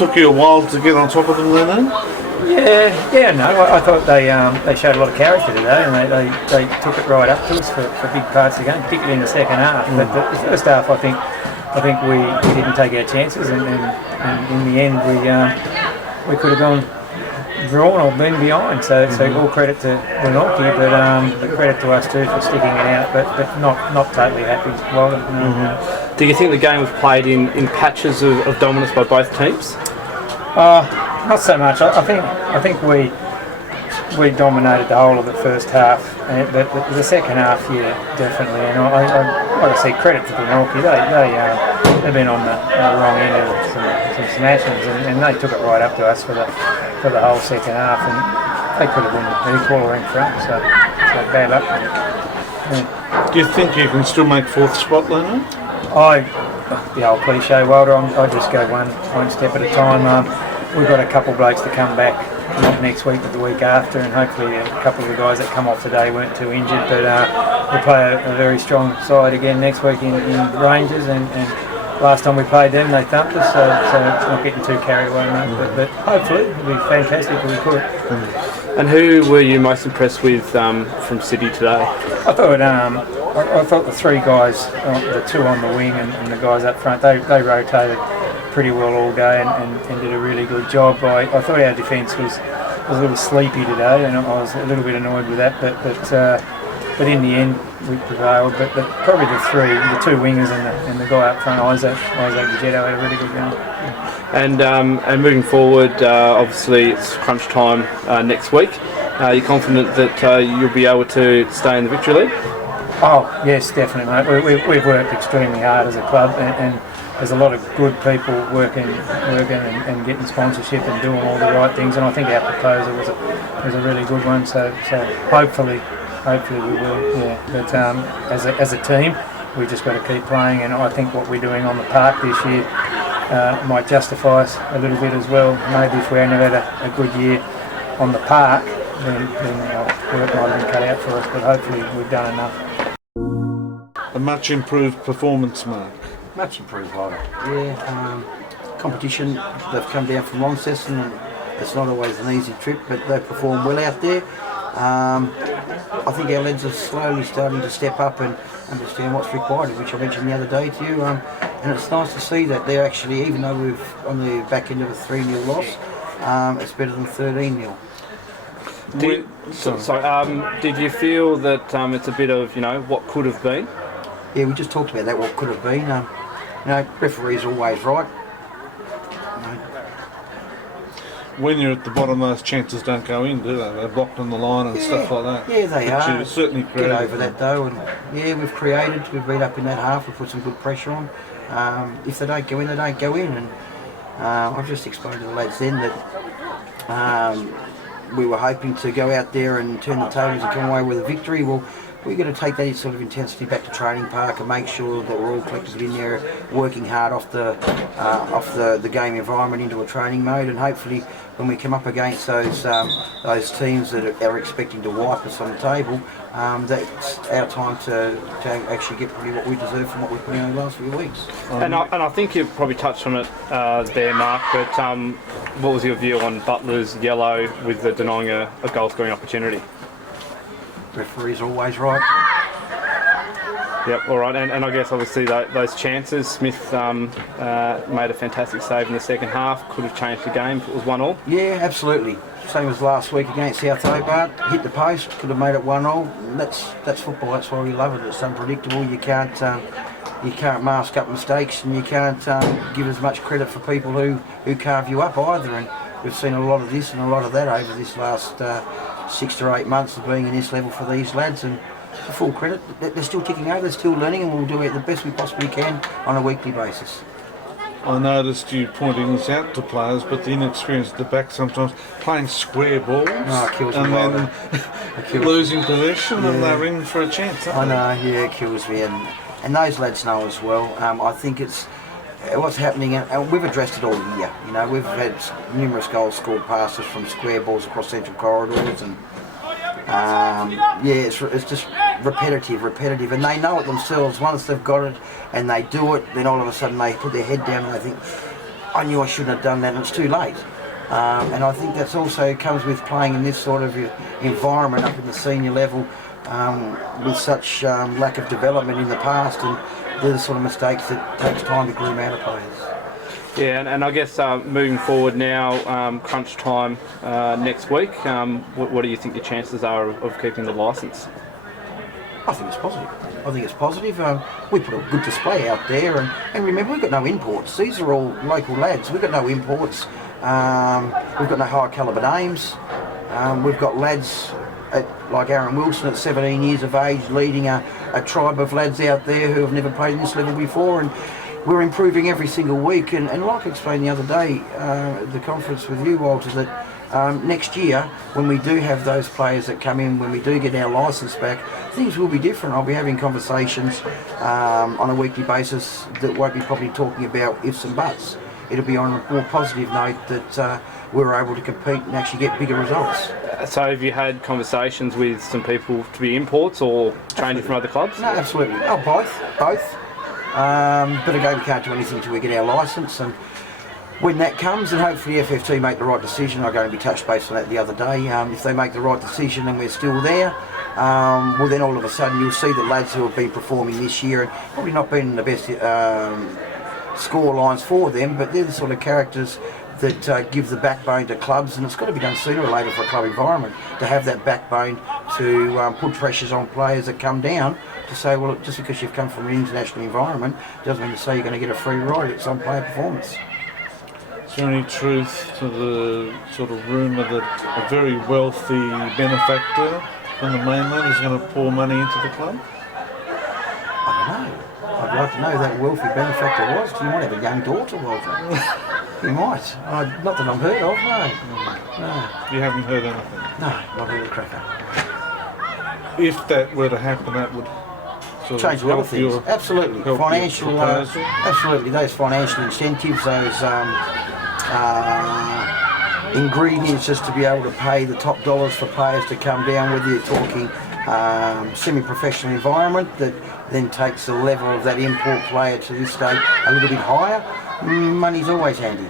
took you a while to get on top of them then? No. I thought they showed a lot of character today, and they took it right up to us for big parts of the game, particularly in the second half. But the first half, I think we didn't take our chances, and in the end we could have gone drawn or been behind. So all credit to Winoki, but credit to us too for sticking it out, but not totally happy. Well, Do you think the game was played in patches of dominance by both teams? Not so much. I think we dominated the whole of the first half, but the second half, yeah, definitely. And I say credit to the Milwaukee. They've been on the wrong end of some smashings, and they took it right up to us for the whole second half, and they could have been equal or in front. So bad luck. Yeah. Do you think you can still make fourth spot, Leonard? The old cliche, Wilder, I just go one step at a time. We've got a couple of blokes to come back, not next week but the week after, and hopefully a couple of the guys that come off today weren't too injured, but we play a very strong side again next week in Rangers, and last time we played them they thumped us, so not getting too carried away, mate. But hopefully it'll be fantastic if we could. And who were you most impressed with from City today? I thought the three guys, the two on the wing and the guys up front, they rotated pretty well all day and did a really good job. I thought our defence was a little sleepy today, and I was a little bit annoyed with that. But in the end we prevailed. But probably the two wingers and the guy up front, Isaac Gadgetto, had a really good game. And moving forward, obviously it's crunch time next week. Are you confident that you'll be able to stay in the Victory League? Oh yes, definitely, mate. We've worked extremely hard as a club, and there's a lot of good people working and getting sponsorship and doing all the right things. And I think our proposal was a really good one. So hopefully we will. Yeah. But as a team, we just got to keep playing. And I think what we're doing on the park this year might justify us a little bit as well. Maybe if we only had a good year on the park, then work might have been cut out for us. But hopefully we've done enough. A much improved performance, Mark. Much improved, Ryder. Yeah, competition, they've come down from Launceston, and it's not always an easy trip, but they perform well out there. I think our lads are slowly starting to step up and understand what's required, which I mentioned the other day to you, and it's nice to see that they're actually, even though we've on the back end of a 3-0 loss, it's better than 13-0. Did you feel that it's a bit of, what could have been? Yeah, we just talked about that, what could have been. Referees are always right. When you're at the bottom, those chances don't go in, do they? They're blocked on the line and stuff like that. Yeah, they are. You certainly get over that though, and yeah, we've been up in that half. We've put some good pressure on. If they don't go in, they don't go in. And I've just explained to the lads then that we were hoping to go out there and turn the tables and come away with a victory. Well, we're going to take that sort of intensity back to training park and make sure that we're all collectively in there working hard off the game environment into a training mode, and hopefully when we come up against those teams that are expecting to wipe us on the table, that's our time to actually get probably what we deserve from what we've put in the last few weeks. And I think you've probably touched on it there, Mark, but what was your view on Butler's yellow with the denying a goal scoring opportunity? Referees are always right. Yep, all right, and I guess obviously those chances, Smith made a fantastic save in the second half, could have changed the game if it was 1-1. Yeah, absolutely. Same as last week against South Hobart, hit the post, could have made it 1-1. That's football, that's why we love it. It's unpredictable, you can't mask up mistakes, and you can't give as much credit for people who carve you up either. And we've seen a lot of this and a lot of that over this last 6 to 8 months of being in this level for these lads, and for full credit, they're still ticking over, they're still learning, and we'll do it the best we possibly can on a weekly basis. I noticed you pointing this out to players, but the inexperience at the back sometimes playing square balls and then losing possession, and they're in for a chance. I know, yeah, it kills me, and those lads know as well. I think it's what's happening, and we've addressed it all year. We've had numerous goals scored past us from square balls across central corridors, and it's just repetitive, and they know it themselves. Once they've got it and they do it, then all of a sudden they put their head down and they think, I knew I shouldn't have done that, and it's too late. And I think that's also comes with playing in this sort of environment up in the senior level with such lack of development in the past, and they're the sort of mistakes that takes time to groom out of players. Yeah, and I guess moving forward now, crunch time next week, what do you think your chances are of keeping the licence? I think it's positive. We put a good display out there, and remember, we've got no imports. These are all local lads. We've got no imports. We've got no high calibre names. We've got lads like Aaron Wilson at 17 years of age leading a tribe of lads out there who have never played in this level before, and we're improving every single week. And like I explained the other day at the conference with you, Walter, that next year, when we do have those players that come in, when we do get our licence back, things will be different. I'll be having conversations on a weekly basis that won't be probably talking about ifs and buts. It'll be on a more positive note that we're able to compete and actually get bigger results. So have you had conversations with some people to be imports or changing from other clubs? No, absolutely. Oh, both. But again, we can't do anything until we get our licence, and when that comes, and hopefully FFT make the right decision. I'm going to be touched base on that the other day. If they make the right decision and we're still there, well then all of a sudden you'll see that lads who have been performing this year and probably not been the best score lines for them, but they're the sort of characters that give the backbone to clubs, and it's got to be done sooner or later for a club environment to have that backbone to put pressures on players that come down to say, well, just because you've come from an international environment doesn't mean to say you're going to get a free ride at some player performance. Is there any truth to the sort of rumour that a very wealthy benefactor from the mainland is going to pour money into the club? I don't know. I'd like to know who that wealthy benefactor was. You might have a young daughter, Walter. You might. Not that I've heard of, no. You haven't heard anything? No, not heard a cracker. If that were to happen, that would sort Change a lot of things. Absolutely. help Financial, your proposal? absolutely. Those financial incentives, those ingredients just to be able to pay the top dollars for players to come down, whether you're talking semi-professional environment that then takes the level of that import player to this stage a little bit higher. Money's always handy.